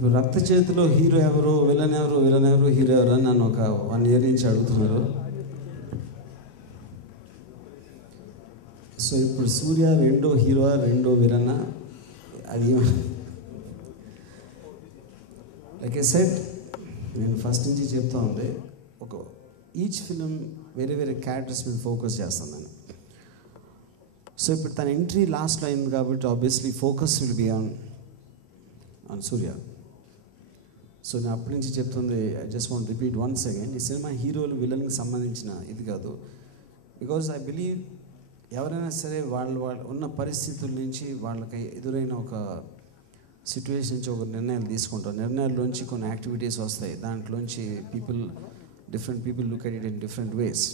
ఇప్పుడు రక్త చేతిలో హీరో ఎవరు, విలన్ ఎవరు, విలన్ ఎవరు, హీరో ఎవరు అని నన్ను ఒక 1 year నుంచి అడుగుతున్నారు. సో ఇప్పుడు సూర్య రెండో హీరో, రెండో విలన్, అది లైక్ ఐ సెడ్, నేను ఫస్ట్ నుంచి చెప్తా ఉంది, ఒక ఈచ్ ఫిలిం వేరే వేరే క్యారెక్టర్స్ మీద ఫోకస్ చేస్తాను నేను. సో ఇప్పుడు తన ఎంట్రీ లాస్ట్లో అయింది కాబట్టి obviously focus will be on సూర్య. సో నేను అప్పటి నుంచి చెప్తుంది, I just want repeat once again, ఈ సినిమా హీరోలు విలన్కి సంబంధించిన ఇది కాదు. బికాజ్ ఐ బిలీవ్ ఎవరైనా సరే వాళ్ళు ఉన్న పరిస్థితుల నుంచి వాళ్ళకి ఎదురైన ఒక సిచ్యువేషన్ నుంచి ఒక నిర్ణయాలు తీసుకుంటారు. నిర్ణయాల్లోంచి కొన్ని యాక్టివిటీస్ వస్తాయి, దాంట్లోంచి different people look at it in different ways.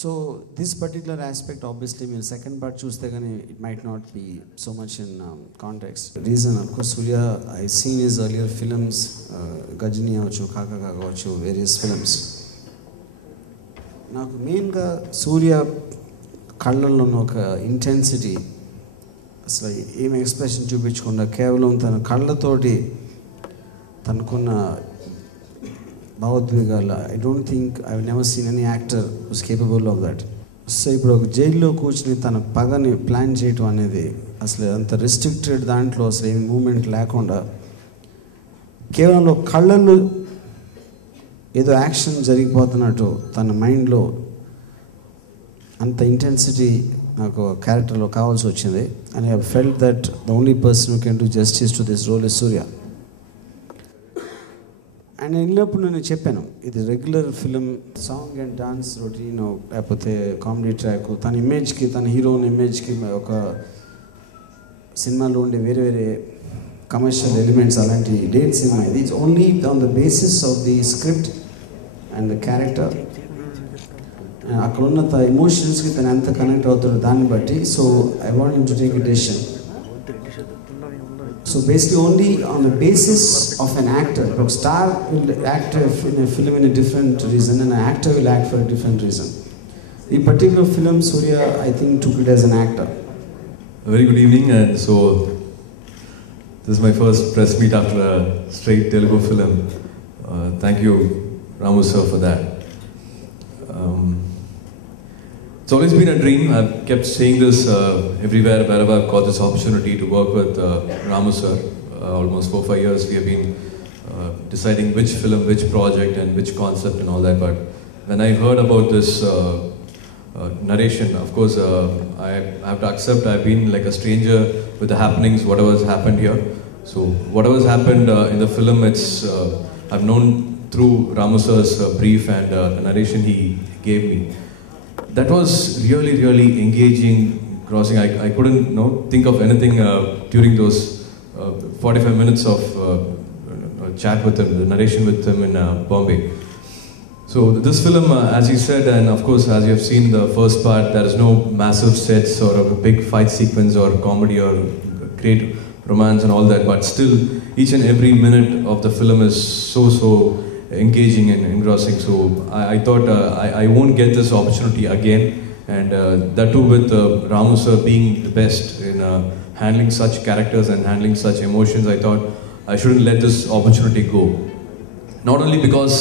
So this particular aspect obviously మీరు సెకండ్ పార్ట్ చూస్తే కానీ it might not be so much in context. Reason of course Suriya I seen his earlier films, Ghajini అవచ్చు, కాకా కావచ్చు, various films. నాకు మెయిన్గా సూర్య కళ్ళల్లో ఉన్న ఒక ఇంటెన్సిటీ, అసలు ఏం ఎక్స్ప్రెషన్ చూపించకుండా కేవలం తన కళ్ళతోటి తనకున్న భావోద్వేగాలు, I don't think I never seen any actor was capable of that. So ఇప్పుడు ఒక జైల్లో కూర్చుని తన పగని ప్లాన్ చేయటం అనేది అసలు అంత రెస్ట్రిక్టెడ్ దాంట్లో అసలు ఏమి మూమెంట్ లేకుండా కేవలం కళ్ళల్లో ఏదో యాక్షన్ జరిగిపోతున్నట్టు తన మైండ్లో అంత ఇంటెన్సిటీ నాకు క్యారెక్టర్లో కావాల్సి వచ్చింది. And I felt that the only person who can do justice to this role is Suriya. And నేను వెళ్ళినప్పుడు నేను చెప్పాను, ఇది regular film song and dance routine లేకపోతే కామెడీ ట్రాక్, తన ఇమేజ్కి, తన హీరోయిన్ ఇమేజ్కి ఒక సినిమాలో ఉండే వేరే వేరే కమర్షియల్ ఎలిమెంట్స్ అలాంటి లేని సినిమా ఇది. It's only on the basis of the script and the character. అక్కడ ఉన్న ఎమోషన్స్కి తను ఎంత కనెక్ట్ అవుతాడో దాన్ని బట్టి. So I want him to take a decision. So basically only on the basis of an actor. A star will act in a film in a different reason and an actor will act for a different reason. In particular film, Surya, I think, took it as an actor. A very good evening, and so this is my first press meet after a straight Telugu film. Thank you, Ramu sir, for that. It's always been a dream. I've kept saying this everywhere, wherever I've got this opportunity to work with Ramu sir. Almost 4-5 years we have been deciding which film, which project and which concept and all that. But when I heard about this narration, of course I have to accept I've been like a stranger with the happenings, whatever has happened here. So whatever has happened in the film, it's I've known through Ramu sir's brief and the narration he gave me. That was really, really engaging, crossing. I couldn't think of anything during those 45 minutes of chat with him, the narration with him in Bombay. So this film, as he said, and of course as you have seen the first part, there is no massive sets or a big fight sequence or comedy or great romance and all that, but still each and every minute of the film is so engaging and engrossing. So I thought I won't get this opportunity again, and that too with Ramu sir being the best in handling such characters and handling such emotions. I thought I shouldn't let this opportunity go. Not only because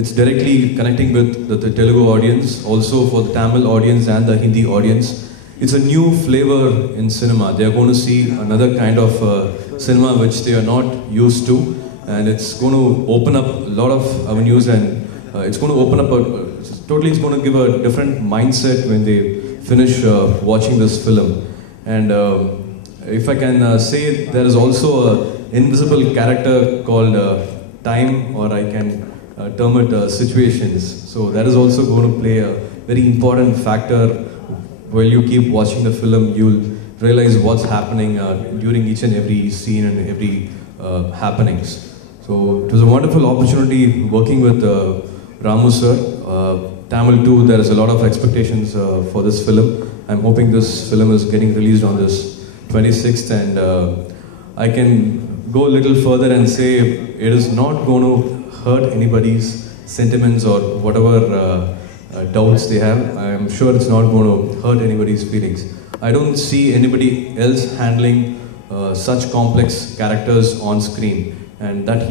it's directly connecting with the Telugu audience, also for the Tamil audience and the Hindi audience. It's a new flavor in cinema. They are going to see another kind of cinema which they are not used to. And it's going to open up a lot of avenues, and it's going to open up it's going to give a different mindset when they finish watching this film. And if I can say, there is also an invisible character called time, or I can term it situations. So that is also going to play a very important factor. While you keep watching the film, you'll realize what's happening during each and every scene and every happenings. So it was a wonderful opportunity working with Ramu sir. Tamil too, there is a lot of expectations for this film. I'm hoping this film is getting released on this 26th, and I can go a little further and say it is not going to hurt anybody's sentiments or whatever doubts they have. I'm sure it's not going to hurt anybody's feelings. I don't see anybody else handling such complex characters on screen. And that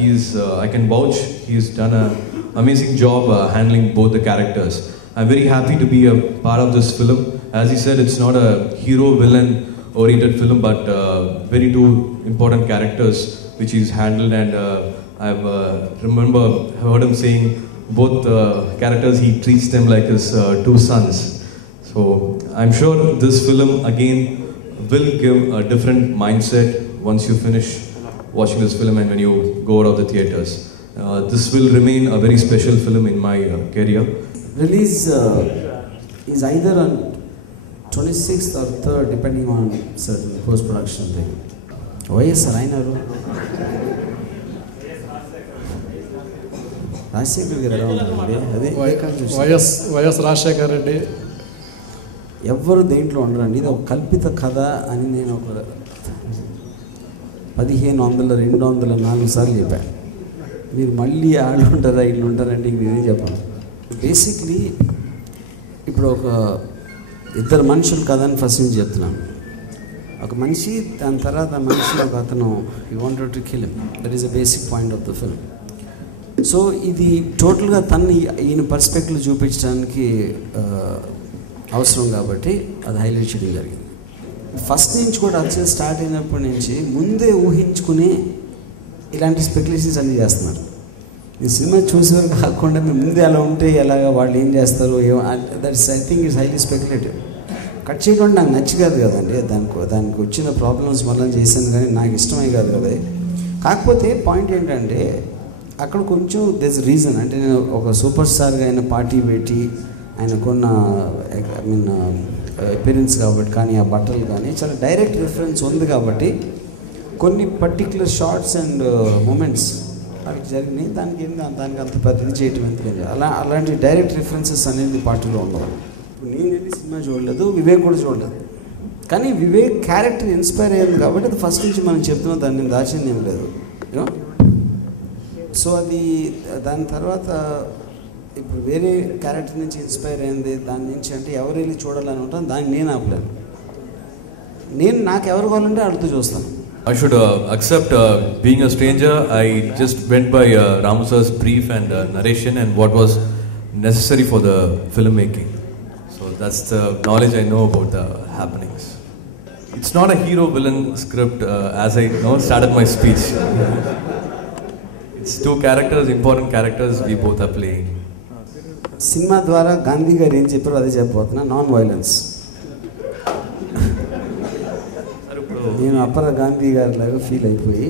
I can vouch, he's done an amazing job handling both the characters. I'm very happy to be a part of this film. As he said, it's not a hero-villain oriented film, but very two important characters which he's handled, and I've heard him saying both characters, he treats them like his two sons. So I'm sure this film again will give a different mindset once you finish watching this film and when you go out of the theatres. This will remain a very special film in my career. Release is either on 26th or 3rd, depending on certain post-production thing. YSR ayinaru Rajasekhar గారు ఎలా ఉన్నారండి? అదే వైఎస్ రాజశేఖర్ రెడ్డి ఎవ్వరు దేంట్లో ఉండరండి. ఇది ఒక కల్పిత కథ అని నేను ఒక 1500, 200, 4 సార్లు చెప్పాను. మీరు మళ్ళీ ఆళ్ళు ఉంటారా ఇల్లు ఉంటారంటే నేనే చెప్పాను. బేసిక్లీ ఇప్పుడు ఒక ఇద్దరు మనుషులు కథని ఫస్ట్ నుంచి చెప్తున్నాను. ఒక మనిషి, దాని తర్వాత మనిషిలో ఒక అతను he wanted to kill him. That is the basic point of the film. So ఇది టోటల్గా తన్ని ఈయన పర్స్పెక్టివ్ చూపించడానికి అవసరం కాబట్టి అది హైలైట్ చేయడం జరిగింది. ఫస్ట్ నుంచి కూడా అచ్చే స్టార్ట్ అయినప్పటి నుంచి ముందే ఊహించుకుని ఇలాంటి స్పెక్యులేషన్స్ అన్నీ చేస్తున్నారు. ఈ సినిమా చూసేవారు కాకుండా మేము ముందే అలా ఉంటే ఎలాగా వాళ్ళు ఏం చేస్తారు, that's I think it's highly speculative. Cut చేయడం నాకు నచ్చి కాదు కదండి, దానికి వచ్చిన ప్రాబ్లమ్స్ వల్ల చేశాను, కానీ నాకు ఇష్టమే కాదు కదా. కాకపోతే పాయింట్ ఏంటంటే అక్కడ కొంచెం దెస్ రీజన్, అంటే నేను ఒక సూపర్ స్టార్గా ఆయన పార్టీ పెట్టి ఆయనకున్న ఐ మీన్ అపిరెన్స్ కాబట్టి, కానీ ఆ బట్టలు కానీ చాలా డైరెక్ట్ రిఫరెన్స్ ఉంది కాబట్టి కొన్ని పర్టిక్యులర్ షార్ట్స్ అండ్ మూమెంట్స్ అవి జరిగినాయి. దానికి అంత పెద్దది చేయటం ఎందుకంటే అలాంటి డైరెక్ట్ రిఫరెన్సెస్ అనేది పార్టీలో ఉండవు. నేను వెళ్ళి సినిమా చూడలేదు, వివేక్ కూడా చూడలేదు, కానీ వివేక్ క్యారెక్టర్ ఇన్స్పైర్ అయ్యింది కాబట్టి అది ఫస్ట్ నుంచి మనం చెప్తున్నాం, దాన్ని దాచింది ఏం లేదు. యూనో, సో అది దాని తర్వాత ఇప్పుడు వేరే క్యారెక్టర్ నుంచి ఇన్స్పైర్ అయింది, దాని నుంచి అంటే ఎవరు వెళ్ళి చూడాలని ఉంటాను, దాన్ని నేను ఆపలేను. నాకు ఎవరు కావాలంటే వాళ్ళతో చూస్తాను. I should accept being a stranger. I just went by Ramu sir's brief and narration and what was necessary for the filmmaking. So that's the knowledge I know about the happenings. It's not a hero-villain script as I started my speech. It's two characters, important characters we both are playing. Cinema ద్వారా గాంధీ గారు ఏం చెప్పారో అదే చెప్పబోతున్నా, non violence. నేను అప్పర గాంధీ గారి లాగా ఫీల్ అయిపోయి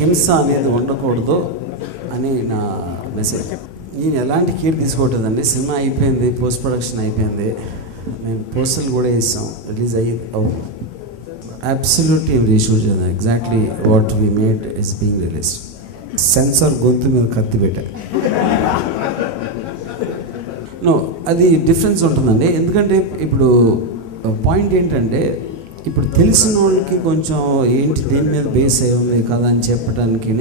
హింస అనేది ఉండకూడదు అని నా మెసేజ్. నేను ఎలాంటి కేర్ తీసుకోవట్లేదండి. సినిమా అయిపోయింది, పోస్ట్ ప్రొడక్షన్ అయిపోయింది, మేము పోస్టర్లు కూడా ఇస్తాం, రిలీజ్ అయ్యి అబ్సల్యూట్లీ రీషూట్ చేద్దాం. Exactly what we made is being released. Censor గొంతు మీద కత్తి పెట్టారు. నో, అది డిఫరెన్స్ ఉంటుందండి. ఎందుకంటే ఇప్పుడు పాయింట్ ఏంటంటే ఇప్పుడు తెలిసిన వాళ్ళకి కొంచెం ఏంటి దేని మీద బేస్ అయి ఉంది కదా అని చెప్పడానికి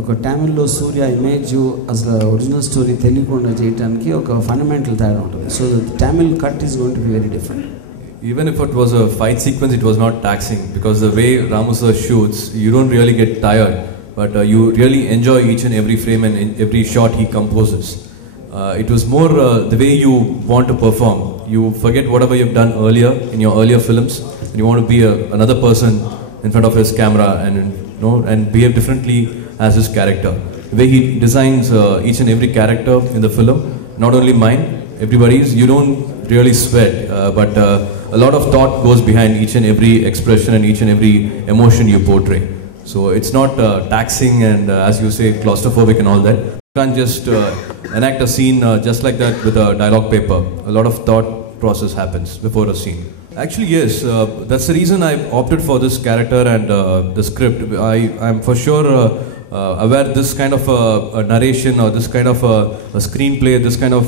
ఒక తమిళ్లో సూర్య ఇమేజ్ అసలు ఒరిజినల్ స్టోరీ తెలియకుండా చేయడానికి ఒక ఫండమెంటల్ తేడా ఉంటుంది. సో Tamil cut is going to be very different. Even if it was a fight sequence, it was not taxing because the way Ramu sir shoots, you don't really get tired, but you really enjoy each and every frame and every shot he composes. It was more the way you want to perform. You forget whatever you've done earlier in your earlier films, and you want to be another person in front of his camera and behave differently as his character. The way he designs each and every character in the film, not only mine, everybody's, you don't really sweat, but a lot of thought goes behind each and every expression and each and every emotion you portray. So it's not taxing and as you say, claustrophobic and all that. You can't just enact a scene just like that with a dialogue paper. A lot of thought process happens before a scene. Actually, yes, that's the reason I opted for this character and the script. I'm for sure aware this kind of a narration or this kind of a screenplay, this kind of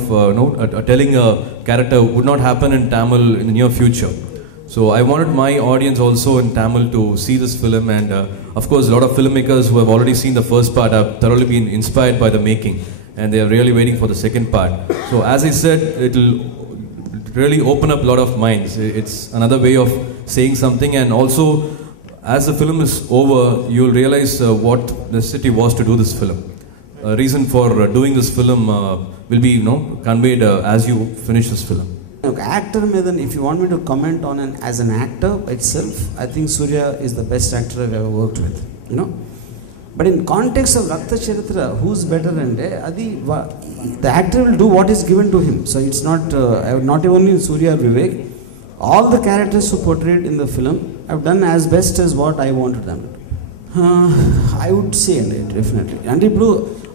telling a character would not happen in Tamil in the near future. So I wanted my audience also in Tamil to see this film, and of course a lot of filmmakers who have already seen the first part have thoroughly been inspired by the making, and they are really waiting for the second part. So as I said, it will really open up a lot of minds. It's another way of saying something, and also as the film is over, you'll realize what the necessity was to do this film. Reason for doing this film will be conveyed as you finish this film. Actor, if you want me to comment on as an actor itself, I think Surya is the best actor I've ever worked with. But in context of Rakta Charitra, who's better and the actor will do what is given to him. So it's not only Surya or Vivek. All the characters who portrayed in the film have done as best as what I wanted them to do. I would say definitely. And ఇప్పుడు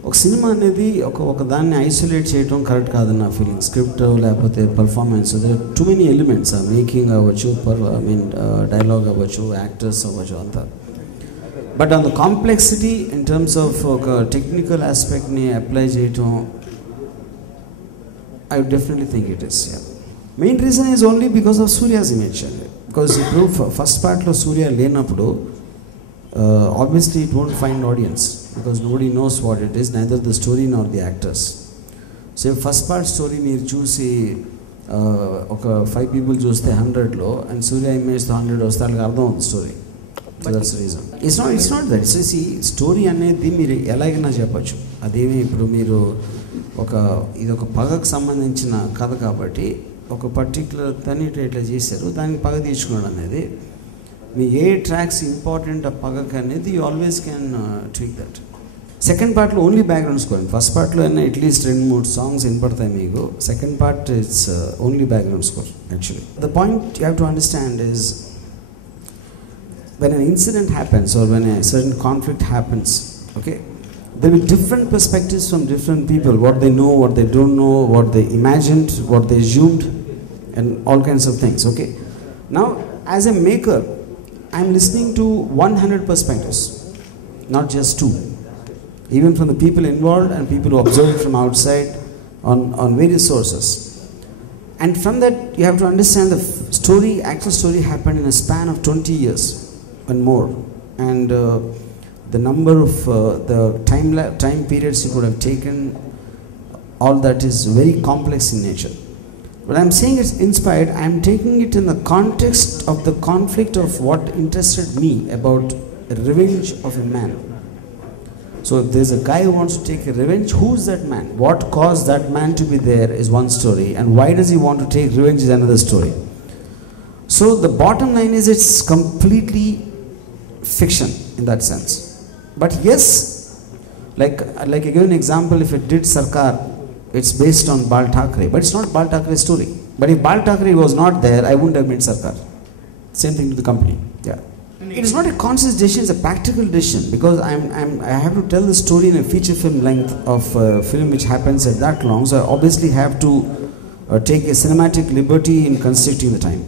ఒక సినిమా అనేది ఒక దాన్ని ఐసోలేట్ చేయడం correct కాదని నా feeling. Script లేకపోతే performance, too many elements, making అవ్వచ్చు, డైలాగ్ అవ్వచ్చు, యాక్టర్స్ అవ్వచ్చు, అంతా. But on the complexity in terms of ఒక టెక్నికల్ ఆస్పెక్ట్ని అప్లై చేయటం, I would definitely think it is. Main reason is only because of Suriya's image. Because ఇప్పుడు first పార్ట్లో సూర్య లేనప్పుడు obviously it won't find audience because nobody knows what it is, neither the story nor the actors. So first part story meer chusi oka 5 people chuste 100 lo and Surya image 100 vaste alage ardham avuthundi story. So that's the reason. It's not that. So see, story anedi meer elagina cheppochu. Ademi ippudu meeru oka idoka pagaku sambandhinchina kada kabatti oka particular tani itla chesaru, daniki paga teechukunnadu anedi me A tracks important ఆ పగకు అనేది you always can tweak that. Second పార్ట్లో only background score. First పార్ట్లో అయినా అట్లీస్ట్ 2-3 సాంగ్స్ వినపడతాయి మీకు. Second part it's only background score actually. The point you have to understand is when an incident happens or when a certain conflict happens, okay, there will be different perspectives from different people, what they know, what they don't know, what they imagined, what they assumed, and all kinds of things. Okay, now as a maker I'm listening to 100 perspectives, not just 2, even from the people involved and people who observe it from outside on various sources. And from that you have to understand the actual story happened in a span of 20 years and more, and the number of the time periods you could have taken, all that is very complex in nature. But I'm saying it's inspired, I'm taking it in the context of the conflict of what interested me about revenge of a man. So if there's a guy who wants to take a revenge, who's that man? What caused that man to be there is one story, and why does he want to take revenge is another story. So the bottom line is it's completely fiction in that sense. But yes, like I give an example, if it did Sarkar, it's based on Bal Thackeray, but it's not Bal Thackeray's story. But if Bal Thackeray was not there, I wouldn't have made Sarkar. Same thing to the company. Yeah, it is not a conscious decision; it's a practical decision, because I have to tell the story in a feature film length of a film which happens at that long. So I obviously have to take a cinematic liberty in constricting the time.